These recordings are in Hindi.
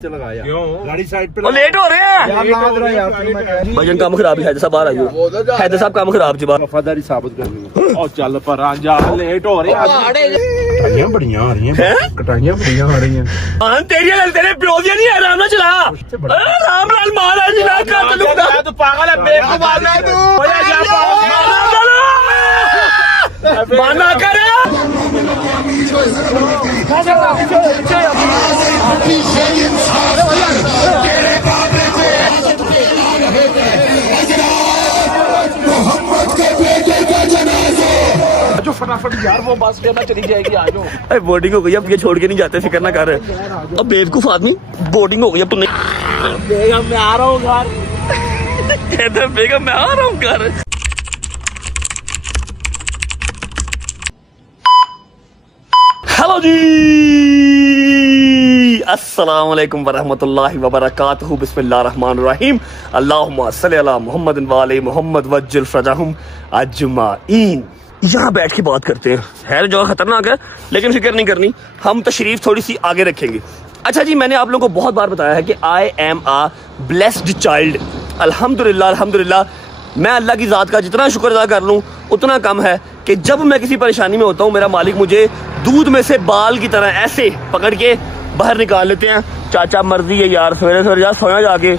लगाया क्यों? गाड़ी साइड पे और लेट हो रहे हैं भाईजान काम खराब है हैदर साहब बाहर आइयो हैदर साहब काम खराब जी बाहर वफादारी साबित करनी है और चल पर जा लेट हो रहे हैं कटाइयां बढ़िया आ रही हैं कटाइयां बढ़िया आ रही हैं हाँ तेरी गल तेरे प्यो दी नहीं है आराम ना चला राम लाल महाराज जी ना कर चलूंगा तू पागल है बेवकूफ आदमी है तू भैया जा माना कर जो फटाफट यार वो बस करना चली जाएगी आ जाओ बोर्डिंग हो गई अब ये छोड़ के नहीं जाते फिक्र ना कर अब बेवकूफ आदमी बोर्डिंग हो गई अब तू नहीं बेगम मैं आ रहा हूँ घर कहते बेगम मैं आ रहा हूँ घर हेलो जी अस्सलाम वालेकुम वरहमतुल्लाहि वबरकातुहू बिस्मिल्लाहिर रहमानिर रहीम अल्लाहुम्मा सल्ली अला मुहम्मद व आले मुहम्मद वज्जिल फरजहुम अजमाइन। यहाँ बैठ के बात करते हैं, है जो खतरनाक है लेकिन फिक्र नहीं करनी, हम तशरीफ थोड़ी सी आगे रखेंगे। अच्छा जी, मैंने आप लोगों को बहुत बार बताया है कि I am a blessed child. अल्हम्दुलिल्लाह अल्हम्दुलिल्लाह, मैं अल्लाह की ज़ात का जितना शुक्र अदा कर लूँ उतना कम है कि जब मैं किसी परेशानी में होता हूँ मेरा मालिक मुझे दूध में से बाल की तरह ऐसे पकड़ के बाहर निकाल लेते हैं। चाचा मर्जी है यार, सवेरे सवेरे जा सोया जाके,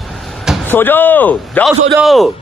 सो जाओ सो जाओ।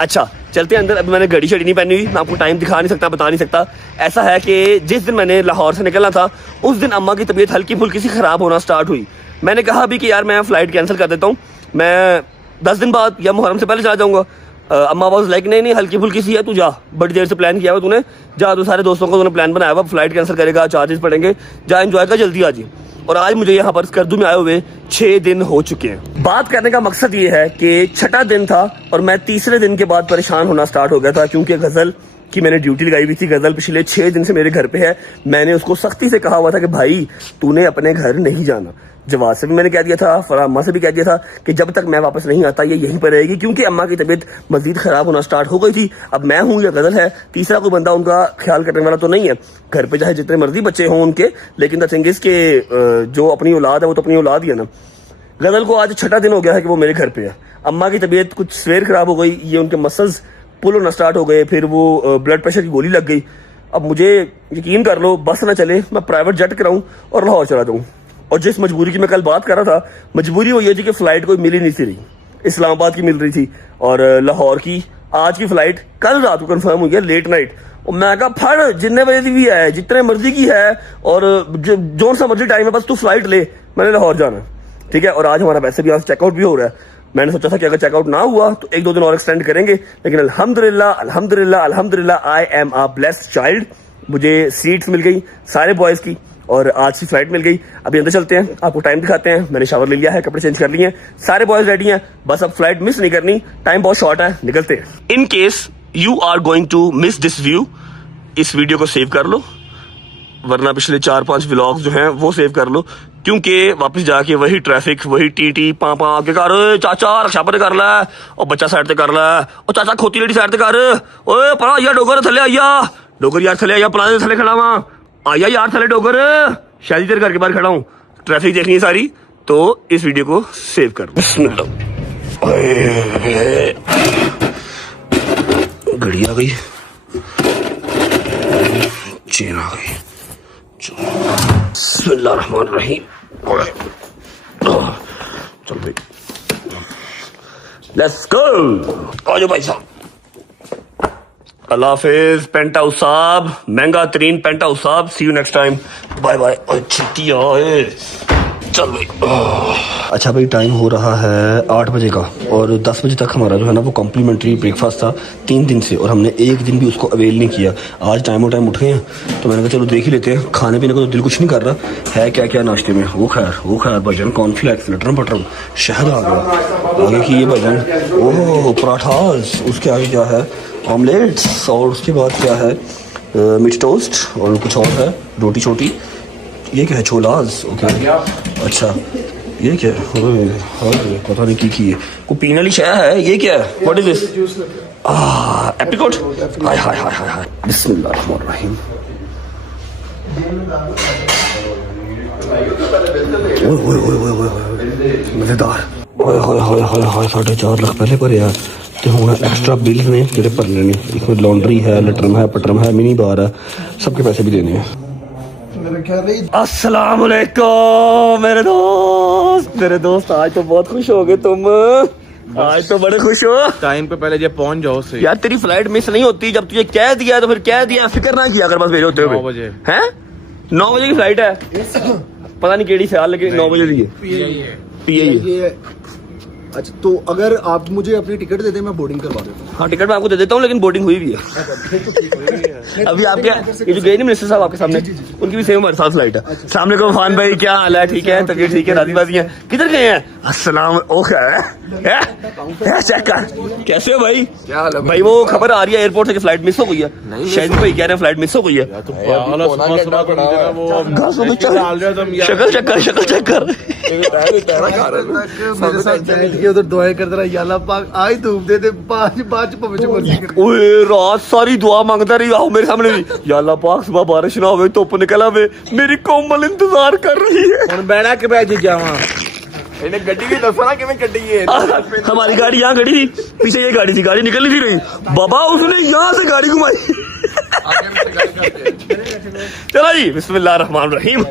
अच्छा चलते हैं अंदर। अभी मैंने घड़ी शड़ी नहीं पहनी हुई, मैं आपको टाइम दिखा नहीं सकता, बता नहीं सकता। ऐसा है कि जिस दिन मैंने लाहौर से निकलना था उस दिन अम्मा की तबीयत हल्की फुल्की सी ख़राब होना स्टार्ट हुई। मैंने कहा भी कि यार मैं फ़्लाइट कैंसिल कर देता हूँ, मैं 10 दिन बाद या मुहर्रम से पहले चला जाऊँगा। अम्मा वाज लाइक नहीं हल्की फुल्की सी है, तू जा, बड़ी देर से प्लान किया हुआ तूने, जा तू सारे दोस्तों को तूने प्लान बनाया हुआ, फ्लाइट कैंसिल करेगा, चार्जेस पड़ेंगे, जा एंजॉय कर, जल्दी आ जी। और आज मुझे यहाँ पर स्कर्दू में आए हुए 6 दिन हो चुके हैं। बात करने का मकसद ये है कि छठा दिन था और मैं तीसरे दिन के बाद परेशान होना स्टार्ट हो गया था, क्योंकि गजल की मैंने ड्यूटी लगाई हुई थी। गजल पिछले 6 दिन से मेरे घर पे है। मैंने उसको सख्ती से कहा हुआ था कि भाई तूने अपने घर नहीं जाना। जवाब से भी मैंने कह दिया था, फराम्मा से भी कह दिया था कि जब तक मैं वापस नहीं आता ये यहीं पर रहेगी, क्योंकि अम्मा की तबीयत मजीद खराब होना स्टार्ट हो गई थी। अब मैं हूँ या गजल है, तीसरा कोई बंदा उनका ख्याल करने वाला तो नहीं है। घर पे चाहे जितने मर्जी बच्चे हों उनके, लेकिन द थिंग इज के जो अपनी औलाद है वो तो अपनी औलाद ही है ना। गजल को आज छठा दिन हो गया है कि वो मेरे घर पे है। अम्मा की तबीयत कुछ सवेर खराब हो गई, ये उनके मसल्स पुल होना स्टार्ट हो गए, फिर वो ब्लड प्रेशर की गोली लग गई। अब मुझे यकीन कर लो, बस ना चले, मैं प्राइवेट जेट कराऊं और लाहौर चला जाऊं। और जिस मजबूरी की मैं कल बात कर रहा था, मजबूरी वो ये थी कि फ्लाइट कोई मिली नहीं थी रही, इस्लामाबाद की मिल रही थी और लाहौर की आज की फ्लाइट कल रात को कंफर्म हुई है, लेट नाइट। और मैं कहा फड़ जितने बजे की भी है, जितने मर्जी की है और जो सा मर्जी टाइम है, बस तू फ्लाइट ले, मैंने लाहौर जाना, ठीक है। और आज हमारा वैसे भी यहाँ से चेकआउट भी हो रहा है। मैंने सोचा था कि अगर चेकआउट ना हुआ तो 1-2 दिन और एक्सटेंड करेंगे, लेकिन अल्हम्दुलिल्लाह अल्हम्दुलिल्लाह अल्हम्दुलिल्लाह I am a blessed child. मुझे सीट्स मिल गई सारे बॉयज़ की और आज की फ्लाइट मिल गई। अभी अंदर चलते हैं, आपको टाइम दिखाते हैं। मैंने शावर ले लिया है, कपड़े चेंज कर लिए हैं, सारे बॉयज रेडी हैं, बस अब फ्लाइट मिस नहीं करनी, टाइम बहुत शॉर्ट है, निकलते हैं। In case you are going to miss this view, इस वीडियो को सेव कर लो, वरना पिछले 4-5 व्लॉग्स जो हैं वो सेव कर लो, क्योंकि वापस जाके वही ट्रैफिक, वही टी पापा आके कर, चाचा रक्षा पर कर ला, और बच्चा साइड से कर ला, और चाचा खोती लेडी साइड से कर, ओए परा आइया डोगर थले आइया, डोगर यार थले आइया, प्लाने थले खड़ा वहां आइया यार थले डोगर, शायद देर घर के बाहर खड़ा हूँ, ट्रैफिक देखनी है सारी, तो इस वीडियो को सेव कर। घड़ी आ गई, चेन आ गई, बिस्मिल्लाहिर्रहमानिर्रहीम, चल भाई लेट्स गो, आ जाओ भाई साहब। अल्लाह हाफिज पेंट हाउस साहब, महंगा तरीन पेंट हाउस साहब, see you next time, bye bye. छुट्टी आए, चल भाई। अच्छा भाई, टाइम हो रहा है 8 बजे का और 10 बजे तक हमारा जो है ना वो कॉम्प्लीमेंट्री ब्रेकफास्ट था 3 दिन से, और हमने एक दिन भी उसको अवेल नहीं किया। आज टाइम उठ गए हैं तो मैंने कहा चलो देख ही लेते हैं। खाने पीने को तो दिल कुछ नहीं कर रहा है, क्या क्या नाश्ते में, वो खैर भजन कॉर्नफ्लेक्स, लटर बटर, शहद आ गया, आगे की ये भजन, ओह पराठास, उसके आगे क्या है ऑमलेट्स, और उसके बाद क्या है मिक्स टोस्ट, और कुछ और है रोटी छोटी, ये क्या है छोलाज, ओके अच्छा ये क्या है, पता नहीं की है, कोई पीने वाली चाय है, ये क्या है, व्हाट इज दिस, एप्रिकॉट, हाय हाय हाय हाय, बिस्मिल्लाहिर्रहमानिर्रहीम। ਮਜ਼ੇਦਾਰ ਹੋਏ ਹੋਏ ਹੋਏ ਹੋਏ ਹੋਏ 4.5 ਲੱਖ ਪਹਿਲੇ ਭਰਿਆ ਤੇ ਹੁਣ ਐਕਸਟਰਾ ਬਿੱਲ ਨੇ ਜਿਹੜੇ ਭਰਨੇ ਨੇ ਇੱਕ ਲੌਂਡਰੀ ਹੈ ਲਟਰਮ ਹੈ ਪਟਰਮ ਹੈ ਮਿਨੀ ਬਾਰ ਹੈ ਸਭ के पैसे भी देने हैं अस्सलाम वालेकुम मेरे दोस्त आज तो बहुत खुश हो गए तुम आज तो बड़े खुश हो टाइम पे पहले जब पहुंच जाओ से यार तेरी फ्लाइट मिस नहीं होती जब तुझे कह दिया तो फिर कह दिया फिक्र ना किया अगर बस भेजे होते हुए 9 बजे हैं 9 बजे की फ्लाइट है पता नहीं केड़ी ख्याल लेकिन 9 बजे की है PI अच्छा तो अगर आप मुझे अपनी टिकट दे दें मैं बोर्डिंग करवा देता हूँ हाँ टिकट मैं आपको दे देता हूँ लेकिन बोर्डिंग हुई भी है अभी आपके ये जो गए नहीं मिनिस्टर साहब आपके सामने उनकी भी सेम हमारे साथ फ्लाइट है सामने को फान भाई क्या हाल है ठीक है तबीयत ठीक है राजी बाजी है किधर गए हैं अस्सलाम ओके है चेक कर कैसे हो भाई क्या हाल है भाई वो खबर आ रही है एयरपोर्ट से कि फ्लाइट मिस हो गई है शायद भाई कह रहे हैं फ्लाइट मिस हो गई है शक्ल चेक कर मेरे साथ बैठ के उधर दुआएं करता रहा या अल्लाह पाक आज धूप दे दे पाँच पहुंचे मर्जी कर ओए रात सारी दुआ मांगता रही आओ मेरे सामने भी या अल्लाह पाक सुबह बारिश ना होवे धुप निकल आवे मेरी कोमल इंतजार कर रही है ਹੁਣ ਬੈਣਾ ਕਿ ਬੈ ਜਾਵਾਂ ਇਹਨੇ ਗੱਡੀ ਵੀ ਦੱਸੋ ਨਾ ਕਿਵੇਂ ਕੱਢੀ ਹੈ हमारी गाड़ी यहाँ खड़ी थी पीछे ये गाड़ी थी गाड़ी निकल नहीं रही बाबा उसने यहाँ से गाड़ी घुमाई चलो जी बिस्मिल्लाहिर्रहमानिर्रहीम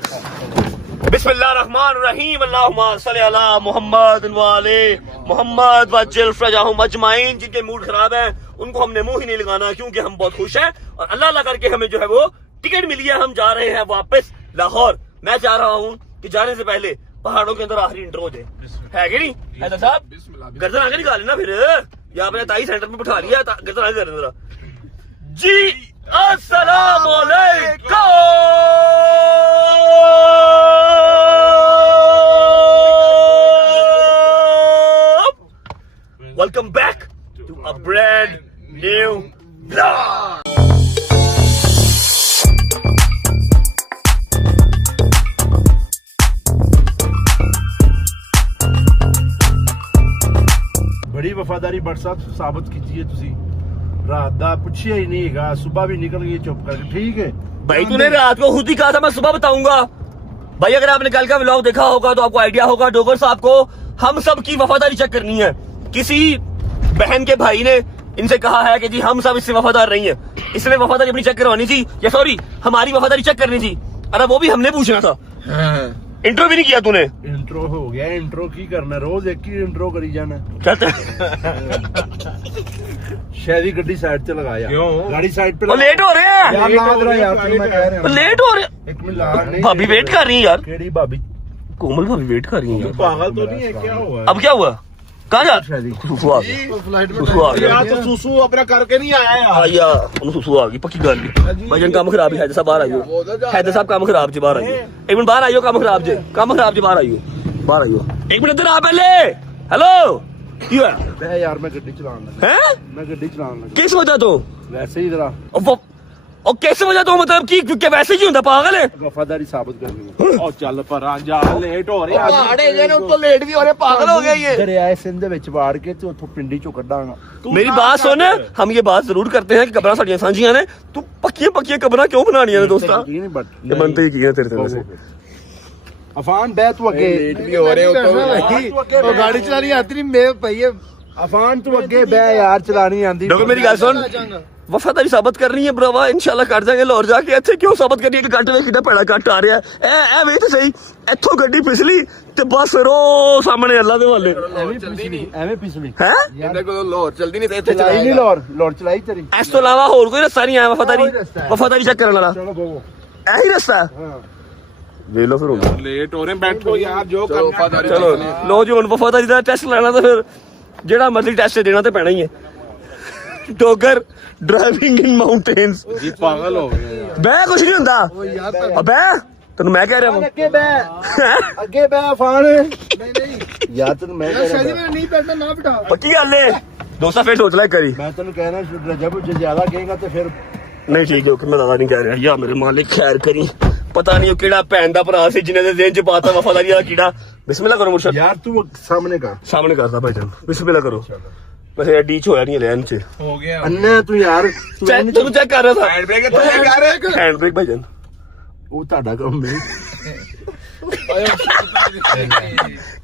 बिस्मिल्लाहिर्रहमानिर्रहीम अल्लाहुम्मा सल्ली अला मुहम्मद व आले मुहम्मद वज्जिल फरजहुम अजमाइन जिनके मूड खराब है उनको हमने मुंह ही नहीं लगाना क्योंकि हम बहुत खुश हैं और अल्लाह अल्लाह करके हमें जो है वो टिकट मिली है हम जा रहे हैं वापस लाहौर मैं चाह रहा हूँ कि जाने से पहले पहाड़ों के अंदर आखिरी इंटर हो जाए है कि नहीं हैदर साहब गर्दन आगे निकाल लेना फिर या अपने ताई सेंटर में बिठा लिया गर्दन आगे कर जरा जी अस्सलाम वालेकुम welcome back to a brand new blog ਬੜੀ ਵਫਾਦਾਰੀ WhatsApp ਸਾਬਤ ਕੀਤੀ ਹੈ ਤੁਸੀਂ ਰਾਤ ਦਾ ਪੁੱਛਿਆ ਹੀ ਨਹੀਂ ਹੈਗਾ ਸਵੇਰ ਵੀ ਨਿਕਲ ਗਈ ਚੁੱਪ ਕਰਕੇ ਠੀਕ है भाई तूने रात को खुद ही कहा था मैं सुबह बताऊंगा भाई अगर आपने कल का व्लॉग देखा होगा तो आपको आइडिया होगा डोगर साहब को हम सब की वफादारी चेक करनी है किसी बहन के भाई ने इनसे कहा है कि जी हम सब इससे वफादार नहीं है इसने वफादारी अपनी चेक करवानी थी या सॉरी हमारी वफादारी चेक करनी थी अरे वो भी हमने पूछना था इंट्रो भी नहीं किया तूने इंट्रो हो गया इंट्रो की करना रोज एक ही इंट्रो करी जाना शहरी गड्डी साइड से लगाया क्यों गाड़ी साइड पे लेट हो रहे हैं यार लाद रहा यार तुम्हें मैं कह रहा हूं लेट हो रहे एक मिनट ला नहीं भाभी वेट कर रही है यार केड़ी भाभी कोमल भाभी वेट कर रही है पागल तो नहीं है क्या हुआ अब क्या हुआ कहाँ जा शहरी सुसु आ गया सुसु आ गया ਯਾਰ ਤੂੰ ਸੂਸੂ ਆਪਣਾ ਕਰਕੇ ਨਹੀਂ ਆਇਆ ਯਾਰ ਆਇਆ ਉਹਨੂੰ ਸੁਸੂ ਆ ਗਈ ਪੱਕੀ ਗੱਲ ਭਾਈਜਾਨ ਕੰਮ ਖਰਾਬ ਹੈ ਹੈਦਰ ਸਾਹਿਬ ਬਾਹਰ ਆਇਓ ਹੈਦਰ ਸਾਹਿਬ ਕੰਮ ਖਰਾਬ ਜੀ ਬਾਹਰ ਆਇਓ ਇੱਕ ਮਿੰਟ ਬਾਹਰ ਆਇਓ ਕੰਮ ਖਰਾਬ ਜੀ ਬਾਹਰ ਆਇਓ ਇੱਕ ਮਿੰਟ ਇੱਧਰ ਆ ਪਹਿਲੇ ਹੈਲੋ ਕੀ ਹੋਇਆ मैं यार मैं गड्डी चलाने लगा ਹੈ मैं गड्डी चलाने लगा ਕਿਸ ਵਜ੍ਹਾ ਤੋਂ वैसे ही जरा ਉਹ ਕਿਸ ਵਜ੍ਹਾ ਤੋਂ ਮਤਲਬ ਕਿ ਵੈਸੇ ਹੀ ਹੁੰਦਾ ਪਾਗਲ ਹੈ वफादारी साबित करनी है ਉਹ ਚੱਲ ਪਰਾਂ ਜਾ ਲੇਟ ਹੋ ਰਿਹਾ ਪਹਾੜੇ ਗਏ ਨੇ ਉੱਤੋਂ ਲੇਟ ਵੀ ਹੋ ਰਹੇ ਪਾਗਲ ਹੋ ਗਿਆ ਇਹ ਦਰਿਆਏ ਸਿੰਧ ਦੇ ਵਿੱਚ ਵਾੜ ਕੇ ਤੇ ਉੱਥੋਂ ਪਿੰਡੀ ਚੋਂ ਕੱਢਾਂਗਾ मेरी बात सुन हम ये बात जरूर करते हैं कि कब्रां साड़ियां सांझियां ने तू पक्कियां कब्रां क्यों बनानियां ने दोस्ता ये बनते ही की है तेरे से अफान बह तू अगे लेट भी हो रहे हो तो गाड़ी चलानी आती नहीं मैं भैया अफान तू अगे बह यार चलानी आंदी डॉक्टर मेरी गल सुन वफादारी साबित करनी है भरावा इंशाल्लाह कर जाएंगे लाहौर जाके ਇੱਥੇ ਕਿਉਂ ਸਾਬਤ ਕਰਨੀ ਹੈ ਕਿ ਕੱਟ ਵੇ ਕਿੱਡਾ ਭੈੜਾ ਕੱਟ ਆ ਰਿਹਾ ਐ ਵੇਖ ਤੇ ਸਹੀ ਇੱਥੋਂ ਗੱਡੀ ਪਿਛਲੀ ਤੇ ਬਸ ਰੋ ਸਾਹਮਣੇ ਅੱਲਾ ਦੇ ਵਾਲੇ ਐਵੇਂ ਪਿਛਲੀ ਹੈ ਇਹਦੇ ਕੋਲ ਲਾਹੌਰ ਚਲਦੀ ਨਹੀਂ ਤੇ ਇੱਥੇ ਚਲਾਈ ਨਹੀਂ ਲਾਹੌਰ ਚਲਾਈ ਤੇਰੀ ਇਸ ਤੋਂ ਇਲਾਵਾ ਹੋਰ ਕੋਈ ਰਸਤਾ ਨਹੀਂ ਆਇਆ ਵਫਾਦਾਰੀ ਚੈੱਕ ਕਰਨ ਵਾਲਾ ਚਲੋ ਬੋਵੋ ਇਹੀ ਰਸਤਾ ਹਾਂ ਵੇਖ ਲਓ ਫਿਰ ਹੁਣ ਲੇਟ ਹੋ ਰਹੇ ਬੈਠੋ ਯਾਰ ਜੋ ਕਰਨਾ ਚਲੋ ਲੋ ਜੀ ਹੁਣ ਵਫਾਦਾਰੀ ਦਾ ਟੈਸਟ ਲੈਣਾ ਤਾਂ ਫਿਰ ਜਿਹੜਾ ਮਰਜ਼ੀ ਟੈਸਟ ਦੇਣਾ ਤੇ ਪੈਣਾ ਹੀ ਹੈ ਡੋਗਰ ਡਰਾਈਵਿੰਗ ਇਨ ਮਾਊਂਟੇਨਸ ਜੀ ਪਾਗਲ ਹੋ ਗਏ ਯਾਰ ਬੈ ਕੁਛ ਨਹੀਂ ਹੁੰਦਾ ਅਬੇ ਤੈਨੂੰ ਮੈਂ ਕਹਿ ਰਿਹਾ ਹਾਂ ਅੱਗੇ ਬਹਿ ਅਫਾਨ ਨਹੀਂ ਯਾਰ ਤੈਨੂੰ ਮੈਂ ਕਹਿ ਰਿਹਾ मैं नहीं बैठना ना बिठा ਪੱਕੀ ਗੱਲ ਏ ਦੋਸਤਾ ਫੇਰ ਸੋਚ ਲੈ ਕਰੀ ਮੈਂ ਤੈਨੂੰ ਕਹਿਣਾ ਜਬ ਜੇ ਜ਼ਿਆਦਾ ਕਹੇਗਾ ਤੇ ਫਿਰ ਨਹੀਂ ਠੀਕ ਹੈ ਮੈਂ ਜ਼ਿਆਦਾ ਨਹੀਂ ਕਹਿ ਰਿਹਾ ਯਾ ਮੇਰੇ ਮਾਲਿਕ ਖੈਰ ਕਰੀ ਪਤਾ ਨਹੀਂ ਉਹ ਕਿਹੜਾ ਭੈਣ ਦਾ ਭਰਾ ਸੀ ਜਿਹਨੇ ਦੇ ਦਿਨ ਚ ਪਾਤਾ ਵਫਾਦਾਰੀ ਵਾਲਾ ਕੀੜਾ ਬਿਸਮਿਲ੍ਲਾ ਕਰੋ ਮੁਰਸ਼ਦ ਯਾਰ ਤੂੰ ਸਾਹਮਣੇ ਕਰ ਸਾਹਮਣੇ ਕਰਦਾ ਭਾਈ ਜਾਨ ਬਿਸਮਿਲ੍ਲਾ ਕਰੋ ਵੈਸੇ ਐਡੀ ਚ ਹੋਇਆ ਨਹੀਂ ਲੈਣ ਚ ਹੋ ਗਿਆ ਅੰਨਾ ਤੂੰ ਯਾਰ ਚੈੱਕ ਤੂੰ ਚੈੱਕ ਕਰ ਰਿਹਾ ਹੈਂਡ ਬ੍ਰੇਕ ਇੱਥੇ ਕਰ ਹੈਂਡ ਬ੍ਰੇਕ ਭਾਈ ਜਾਨ ਉਹ ਤੁਹਾਡਾ ਕੰਮ ਨਹੀਂ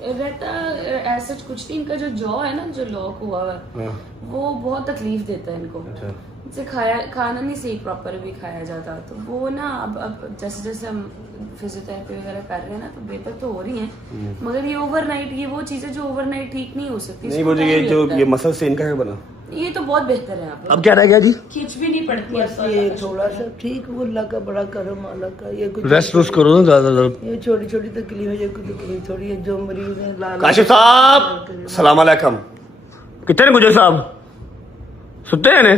रहता ऐसा कुछ नहीं, इनका जो जॉ है ना, जो लॉक हुआ हुआ है, वो बहुत तकलीफ देता है इनको। इनसे खाना नहीं सही प्रॉपर भी खाया जाता, तो वो ना अब जैसे जैसे हम फिजियोथेरेपी वगैरह कर रहे हैं ना, तो बेहतर तो हो रही हैं, मगर ये ओवरनाइट, ये वो चीजें जो ओवरनाइट ठीक नहीं हो सकती। नहीं मुझे ये जो ये मसल से इनका क्या बना, ये तो बहुत बेहतर है। यहाँ पे अब क्या रह गया जी? खींच भी नहीं पड़ती बस ये थोड़ा सा ठीक, वो अल्लाह का बड़ा करम, अल्लाह का। ये कुछ रेस्ट रूस्ट करो ना ज्यादा। ये छोटी छोटी तकलीफ है, ये कुछ तकलीफ थोड़ी है, जो मरीज है लाल। काशिफ साहब सलाम अलैकुम। कितने मुझे साहब सुते हैं ने?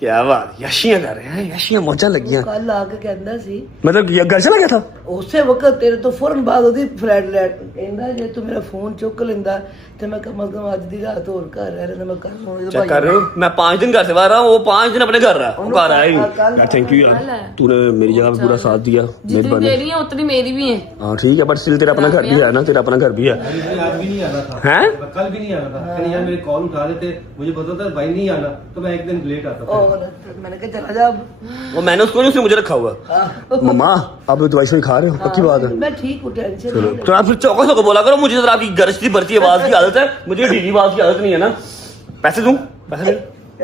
क्या बात, यशियां कर रहे हैं, यशियां मौजा लगियां। कल आके कहंदा सी, मतलब ये घर चला गया था ਉਸੇ ਵਕਤ ਤੇਰੇ ਤੋਂ ਫੌਰਨ ਬਾਅਦ ਉਹਦੀ ਫਲੈਟ ਲੈਟ ਕਹਿੰਦਾ ਜੇ ਤੂੰ ਮੇਰਾ ਫੋਨ ਚੁੱਕ ਲੈਂਦਾ ਤੇ ਮੈਂ ਕਮ ਅਜ਼ ਕਮ ਅੱਜ ਦੀ ਰਾਤ ਹੋਰ ਘਰ ਰਹਿ ਰਿਹਾ, ਮੈਂ ਕਰ ਲੂੰਗਾ। चेक कर रहे हो, मैं 5 दिन घर से बाहर रहा हूँ, वो 5 दिन अपने घर रहा, वो घर आया ही यार। थैंक यू यार, तूने मेरी जगह पे पूरा साथ दिया, जितनी मेहरबानी। दे रही है उतनी मेरी भी है। हाँ ठीक है, बट स्टिल तेरा अपना घर भी है ना, तेरा अपना घर भी है। आज भी नहीं आना था, हैं? मैं कल भी नहीं आना था, कल यार मेरे कॉल उठा रहे थे, मुझे पता था भाई नहीं आना, तो मैं एक दिन लेट आता था। और मैंने कहा चला जा अब। वो मैंने उसको नहीं, उसने मुझे रखा हुआ। मम्मा अब दवाई शवाई खा रहे हो? पक्की बात है। मैं ठीक हूँ, टेंशन चलो नहीं तो आप फिर चौकस होकर बोला करो, मुझे जरा आपकी गरजती भरती आवाज की आदत है, मुझे ढीली आवाज की आदत नहीं है ना। पैसे दूं? पैसे दे।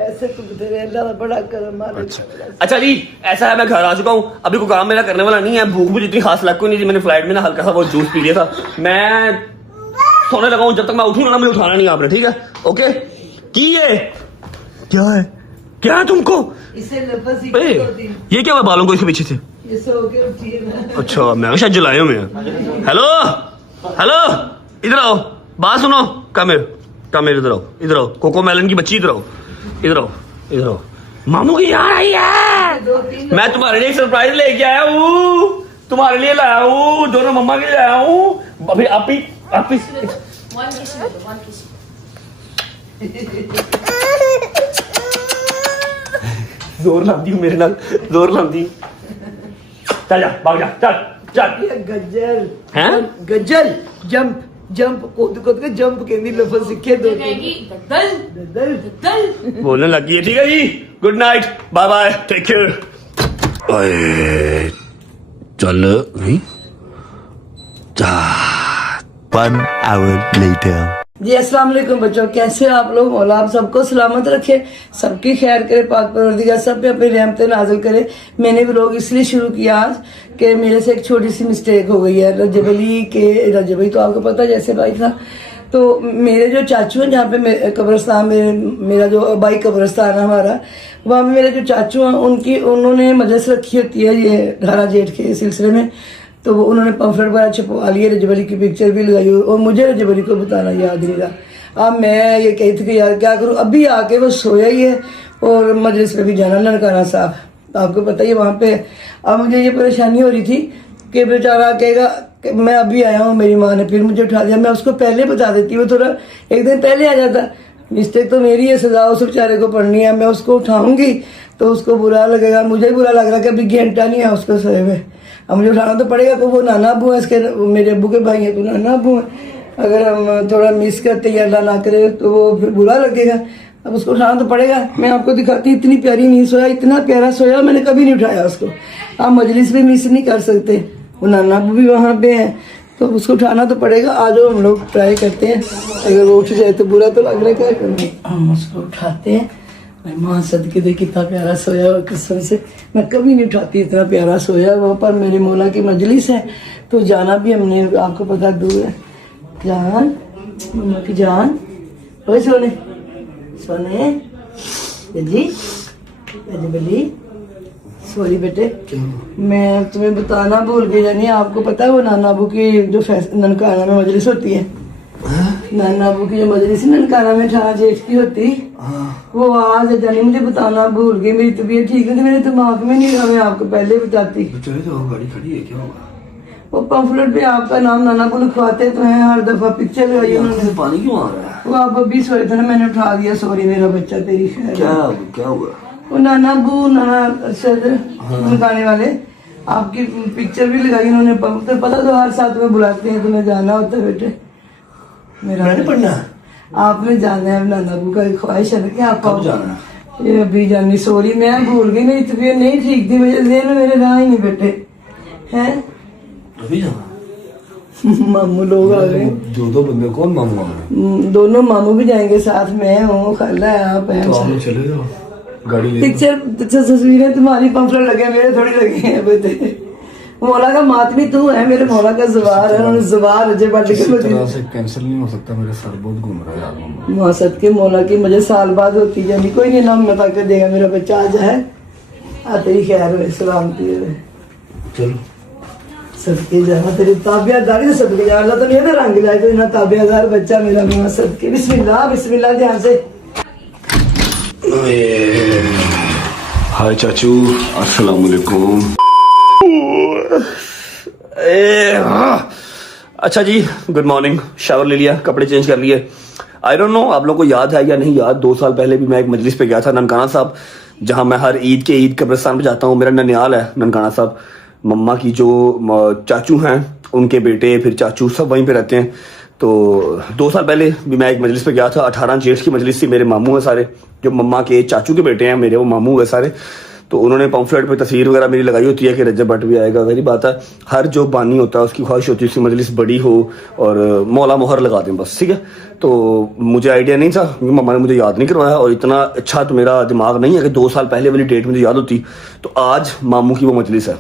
ऐसे तुम तेरे अल्लाह का बड़ा करम मालिक। अच्छा जी, ऐसा है मैं घर आ चुका हूँ, अभी कोई काम मेरा करने वाला नहीं है, भूख मुझे इतनी खास लग कोई नहीं थी, मैंने फ्लाइट में ना हल्का सा वो जूस पी लिया था, मैं सोने लगा हूँ, जब तक मैं उठूंगा ना मुझे उठाना नहीं आपने, ठीक है? ओके की है क्या है, क्या है तुमको? इसे लफज ही ए, होती है। ये क्या हुआ बालों को इसके पीछे से? ये सो के उठी है ना। अच्छा मैं शायद जलाए हुए हैं। हेलो हेलो इधर आओ, बात सुनो, कम इधर आओ, इधर आओ, कोको मेलन की बच्ची इधर आओ, इधर आओ, इधर आओ, मामू की यार आई है, मैं तुम्हारे लिए सरप्राइज लेके आया हूँ, तुम्हारे लिए लाया हूँ, दोनों मम्मा के लिए लाया हूँ। अभी आप ही One kiss दे दो, one kiss। जोर लाती हूँ मेरे नाल, जोर लाती हूँ। चल जा, भाग जा, चल चल। ये गजल हैं? गजल जंप जंप कूद कूद के जंप कहनी लफज सीखे दो कहेगी दल दल दल। बोलने लगी है, ठीक है जी, good night, bye bye, take care. चल नहीं 1 hour later। जी अस्सलाम वालेकुम बच्चों, कैसे हो आप लोग? मौला आप सबको सलामत रखे, सबकी खैर करे, पाक परवरदिगार सब पे अपनी रहमतें नाजिल करे। मैंने भी लोग इसलिए शुरू किया आज कि मेरे से एक छोटी सी मिस्टेक हो गई है। रजब अली तो आपको पता है जैसे भाई था, तो मेरे जो चाचू हैं जहाँ पे कब्रिस्तान में, मेरा जो आबाई कब्रिस्तान है हमारा, वहाँ पे मेरे जो चाचू हैं उन्होंने मजलिस रखी होती है ये 18 जेठ के सिलसिले में, तो वो उन्होंने पम्फलेट वगैरह छपवा लिए, रजब अली की पिक्चर भी लगाई हुई, और मुझे रजब अली को बताना याद नहीं रहा। अब मैं ये कही थी कि यार क्या करूँ, अभी आके वो सोया ही है और मजलिस पे भी जाना ननकाना साहब, तो आपको पता ही है वहाँ पे। अब मुझे ये परेशानी हो रही थी कि बेचारा कहेगा कि मैं अभी आया हूँ, मेरी माँ ने फिर मुझे उठा दिया, मैं उसको पहले बता देती, वो थोड़ा एक दिन पहले आ जाता। मिस्टेक तो मेरी है, सजा उस बेचारे को पड़नी है, मैं उसको उठाऊंगी तो उसको बुरा लगेगा, मुझे बुरा लग रहा है कि अभी घंटा नहीं है उसको सोए हुए, अब मुझे उठाना तो पड़ेगा। तो वो नाना अबू है इसके, मेरे अबू के भाई हैं तो नाना अबू हैं, अगर हम थोड़ा मिस करते या अल्लाह ना करे तो वो फिर बुरा लगेगा, अब उसको उठाना तो पड़ेगा। मैं आपको दिखाती, इतनी प्यारी नींद सोया, इतना प्यारा सोया, मैंने कभी नहीं उठाया उसको। आप मजलिस भी मिस नहीं कर सकते, वो नाना अबू भी वहाँ पे हैं, तो उसको उठाना तो पड़ेगा। आज हम लोग ट्राई करते हैं, अगर वो उठ जाए तो बुरा तो लग रहा है, क्या करेंगे, हम उसको उठाते हैं। माँ सदके दे कितना प्यारा सोया, और किस्म से मैं कभी नहीं उठाती, इतना प्यारा सोया। वहाँ पर मेरे मौला की मजलिस है, तो जाना भी हमने, आपको पता दूर है। जान, मम्मा की जान, ओए सोने सोने जी, बली सॉरी बेटे, मैं तुम्हें बताना भूल गई, यानी आपको पता है वो नाना अबू की जो ननकाना में मजलिस होती है, नाना अबू की जो मजलिस ननकाना में 18 जेठ की होती, वो आज जानी मुझे बताना भूल गई, मेरी तबीयत ठीक है, मेरे दिमाग में नहीं रहा, मैं आपको पहले बताती। गाड़ी खड़ी है, क्या होगा? वो पम्फलेट पे आपका नाम नाना को लिखवाते तो हैं, हर दफा पिक्चर लगाई उन्होंने। पानी क्यों आ रहा है? वो आप अभी सोए थे ना, मैंने उठा दिया, सॉरी मेरा बच्चा, तेरी खैर। क्या हुआ? वो नाना अबू नाना अरशद गाने वाले आपकी पिक्चर भी लगाई उन्होंने, तो पता तो हर साथ में बुलाते हैं, तुम्हें जाना होता है बेटे, मेरा पढ़ना आपने जाना है, नाना अबू का ख्वाहिश है कि आपको जाना है? ये अभी जानी, सॉरी मैं भूल गई, मेरी तबीयत नहीं ठीक थी, मेरे जहन में मेरे रहा ही नहीं बेटे, हैं अभी जाना? मामू लोग आ गए। दो बंदे, कौन मामू आ गए? दोनों मामू भी जाएंगे साथ, मैं हूँ, खाला है, आप हैं। तो आप लोग चले जाओ, गाड़ी ले। पिक्चर तस्वीरें तुम्हारी पंफलेट लगे, मेरे थोड़ी लगे हैं बेटे। मौला का मातमी तू है, मेरे मौला का ज़वार है, और ज़वार अजय बट किसी तरह से कैंसिल नहीं हो सकता, मेरे सर बहुत घूम रहा है यार मम्मा। मौसद के मौला की मुझे साल बाद होती जानी, कोई नहीं नाम में ताकत देगा, मेरा बच्चा आ जाए, आते ही खैर हुए, सलामती हुए। चलो सबके जाना तेरी ताबियादारी, सबके जाना तो नहीं है ना, रंग लाए तो इतना ताबियादार बच्चा मेरा मौला सबके। बिस्मिल्लाह बिस्मिल्लाह, ध्यान से। हाय चाचू, अस्सलाम वालेकुम। अच्छा जी, गुड मॉर्निंग। शावर ले लिया, कपड़े चेंज कर लिए। आई डोंट नो आप लोगों को याद है या नहीं याद, 2 साल पहले भी मैं एक मजलिस पे गया था ननकाना साहब, जहां मैं हर ईद के ईद कब्रिस्तान पे जाता हूँ। मेरा ननियाल है ननकाना साहब। मम्मा की जो चाचू हैं, उनके बेटे फिर चाचू सब वहीं पे रहते हैं। तो 2 साल पहले भी मैं एक मजलिस पे गया था, 18 जेठ की मजलिस थी। मेरे मामू हैं सारे, जो मम्मा के चाचू के बेटे हैं मेरे, वो मामू हुए सारे। तो उन्होंने पम्फलेट पे तस्वीर वगैरह मेरी लगाई होती है कि रजब भट्ट भी आएगा। वही बात है, हर जो बानी होता है उसकी ख्वाहिश होती है उसकी मजलिस बड़ी हो और मौला मोहर लगा दें बस, ठीक है। तो मुझे आइडिया नहीं था, मम्मा ने मुझे याद नहीं करवाया, और इतना अच्छा तो मेरा दिमाग नहीं है कि 2 साल पहले वाली डेट मुझे याद होती। तो आज मामू की वो मजलिस है,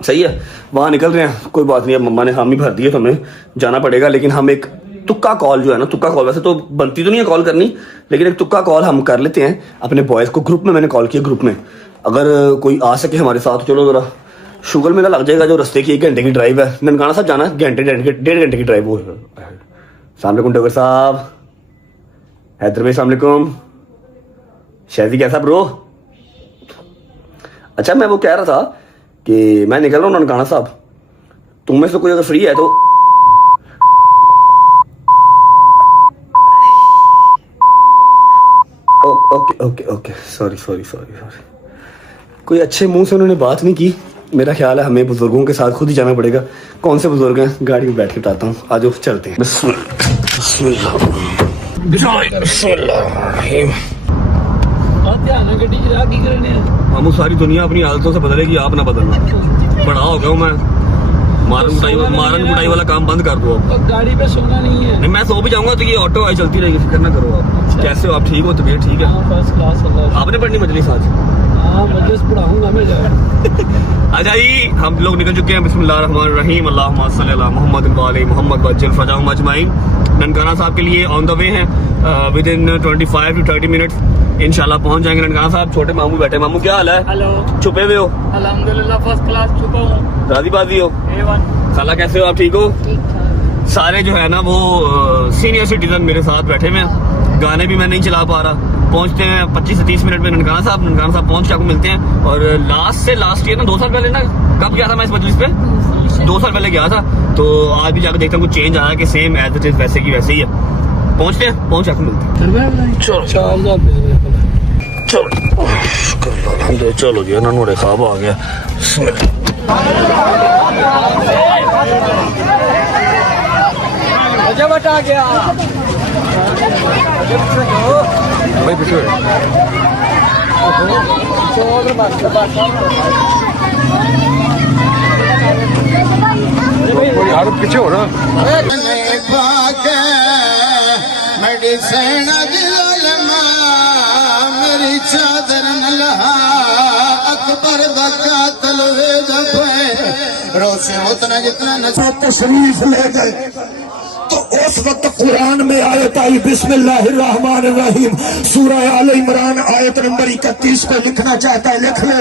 सही है, वहाँ निकल रहे हैं। कोई बात नहीं, अब मम्मा ने हामी भर दी है तो हमें जाना पड़ेगा। लेकिन हम एक तुक्का कॉल जो है ना, तुक्का कॉल, वैसे तो बनती तो नहीं है कॉल करनी, लेकिन एक तुक्का कॉल हम कर लेते हैं अपने बॉयज़ को। ग्रुप में मैंने कॉल किया, ग्रुप में अगर कोई आ सके हमारे साथ, चलो ज़रा शुगर मेला लग जाएगा, जो रस्ते की 1 घंटे की ड्राइव है। ननकाना साहब जाना है, 1.5 घंटे की ड्राइव हो। सलाम डॉक्टर साहब, हैदर भाई सलाम, शायद कैसा ब्रो। अच्छा मैं वो कह रहा था कि मैं निकल रहा हूँ ननकाना साहब, तुम में से कोई अगर फ्री है तो okay okay okay, sorry sorry sorry sorry. कोई अच्छे मुंह से उन्होंने बात नहीं की। मेरा ख्याल है हमें बुजुर्गों के साथ खुद ही जाना पड़ेगा। कौन से बुजुर्ग हैं, गाड़ी में बैठ के बताता हूँ, आज चलते हैं। मामू सारी दुनिया अपनी हालतों से बदलेगी, आप ना बदलना। बड़ा हो गया हूँ मैं, मारन कुटाई वाला काम बंद कर दो अब। गाड़ी पे सोना नहीं है। नहीं मैं सो भी जाऊंगा तो ये ऑटो आई चलती रहेगी, फिक्र ना करो आप। अच्छा। कैसे हो आप, ठीक हो, तबीयत ठीक है? First class. आपने पढ़नी मजलिस आज? हाँ मजलिस पढ़ाऊंगा मैं जाकर। अच्छा जी, हम लोग निकल चुके हैं। बिस्मिल्लाहिर्रहमानिर्रहीम, अल्लाहुम्मा सल्ली अला मोहम्मद व आले मोहम्मद वज्जल फजाहुम अजमाइन। ननकाना साहब के लिए ऑन द वे हैं, विद इन 25 to 30 मिनट्स इंशाल्लाह पहुंच जाएंगे ननकाना साहब। छोटे मामू बैठे। मामू क्या हाल है? हेलो। छुपे हुए हो? अल्हम्दुलिल्लाह फर्स्ट क्लास छुपा हूँ। राजी बाजी हो? A1। खाला कैसे हो आप, ठीक हो? सारे जो है ना वो सीनियर सिटीजन मेरे साथ बैठे हुए हैं। गाने भी मैं नहीं चला पा रहा। पहुंचते हैं 25 से 30 मिनट में ननकाना साहब। ननकाना साहब पहुंच के आपको मिलते हैं। और लास्ट ईयर ना, 2 साल पहले ना, कब गया था मैं इस मजलिस पे? 2 साल पहले गया था। तो आज भी जाकर देखता हूँ कुछ चेंज आया कि सेम एज इट इज वैसे की वैसे ही है। पहुंचते हैं, पहुंच आपको मिलते हैं। चलो चलो चलो जी, नोड़े साहब आ गया। रजब आ गया भाई पीछे यार, पीछे हो ना। मेडिसिन मेरी चादर नल्हा अकबर दा कातल वे दफे रोसे उतना जितना तशरीफ ले गए तो उस वक्त कुरान में आयत आई बिस्मिल्लाहिर्रहमानिर्रहीम, सूरह आल इमरान आयत नंबर 31 को लिखना चाहता है, लिख ले।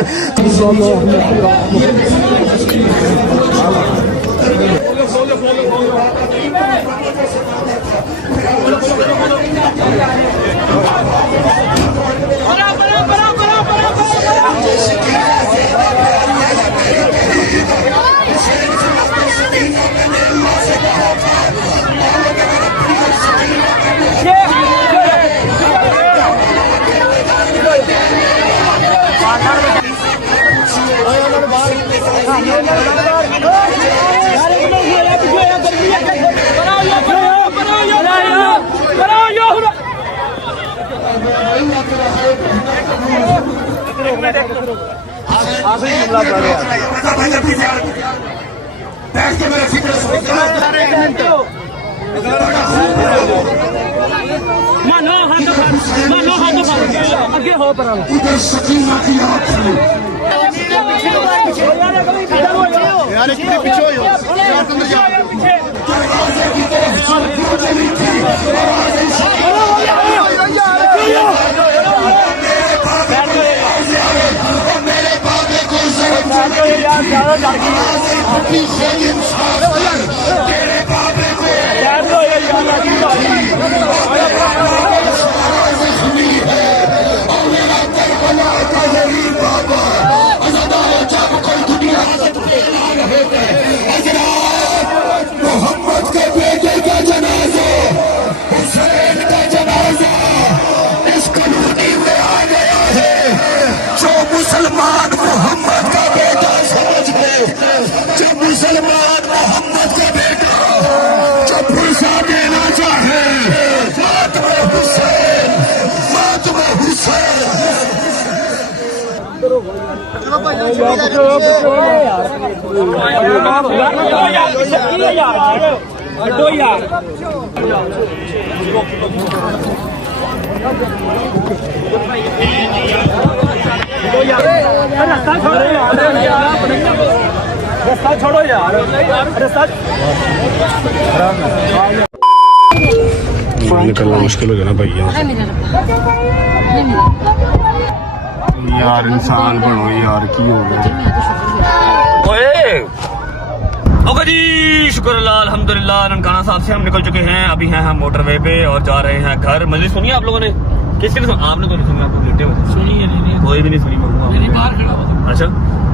बैठ के मेरा फिक्र उधर सकीना की आँख यार इसके पीछे हो दरवाजे की तरफ चली थी और आज मेरे बाबे को मेरे बाबे को सुनी है और मेरा करबला का गरीब बाबा अज़दाए जब कोई दुनिया रहे थे हज़रत मोहम्मद के बेटे का जनाजा हुसैन का जनाजा इस कॉलोनी में आ गया है जो मुसलमान मोहम्मद का बेटा समझ गए जो मुसलमान मोहम्मद का बेटा जो पैसा देना चाहे मातम हुसैन छोड़ो यार निकलना मुश्किल हो गया ना भैया यार इंसान बनो यार की हो गया ओए ओके जी शुक्र अल्लाह अल्हम्दुलिल्लाह ननकाना साहब से हम निकल चुके हैं। अभी हैं हम मोटरवे पे और जा रहे हैं घर। मजलिस सुनी आप लोगों ने? किसने सुना? आपने तो नहीं सुनी, आपको लेटे हुए सुनी है नहीं कोई भी नहीं सुनी। बाहर खड़ा हुआ अच्छा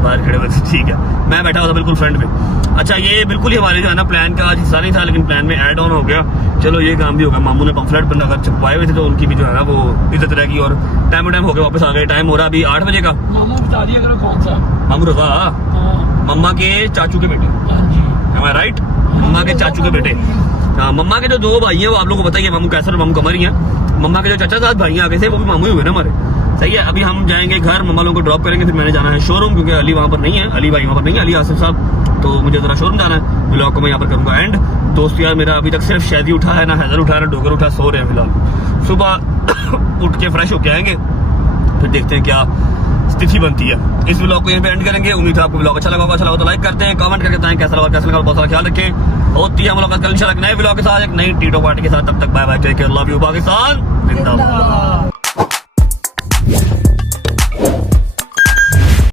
बाहर खड़े हुए थे, ठीक है। मैं बैठा हुआ था बिल्कुल फ्रंट में। अच्छा ये बिल्कुल ही हमारे जो है ना प्लान का आज हिस्सा नहीं था, लेकिन प्लान में ऐड ऑन हो गया। चलो ये काम भी होगा। मामू ने पम्फलेट पर अगर छपवाए हुए थे तो उनकी भी जो है ना वो इज्जत रहेगी। और टाइम टाइम हो गया वापस आ गए। टाइम हो रहा अभी 8 बजे का। मामू बता दिया करो कौन सा। मामू रजा हाँ मम्मा के चाचू के बेटे, जी am I right? मम्मा के चाचू के बेटे। हाँ, मम्मा के जो 2 भाई हैं वो आप लोगों को बताइए, मामू कैसर और मामू कमर ही हैं। मम्मा के जो चाचा साथ भाई आगे से वो भी मामू ही हुए ना हमारे। सही है। अभी हम जाएंगे घर, मम्मा लोगों को ड्रॉप करेंगे, फिर मैंने जाना है शोरूम क्योंकि अली वहाँ पर नहीं है, अली भाई वहाँ पर नहीं है, अली आसिफ साहब, तो मुझे जरा शोरूम जाना है। ब्लॉग को मैं यहाँ पर करूँगा एंड। दोस्त यार मेरा अभी तक सिर्फ शादी उठा है, ना हैदर उठा है, ना डोगर उठा, सो रहे हैं फिलहाल। सुबह उठ के फ्रेश होके आएंगे, फिर देखते हैं क्या स्थिति बनती है। इस ब्लॉग को यहीं पे एंड करेंगे। उम्मीद है आपको ब्लॉग अच्छा लगा होगा। अच्छा लगा तो लाइक करते हैं, कमेंट करके बताएं कैसा लगा बहुत सारा ख्याल रखें। होती है मुलाकात कल इंशाल्लाह नए ब्लॉग के साथ, एक नई टीटो पार्टी के साथ। तब तक bye bye, take care, love you Pakistan जिंदाबाद।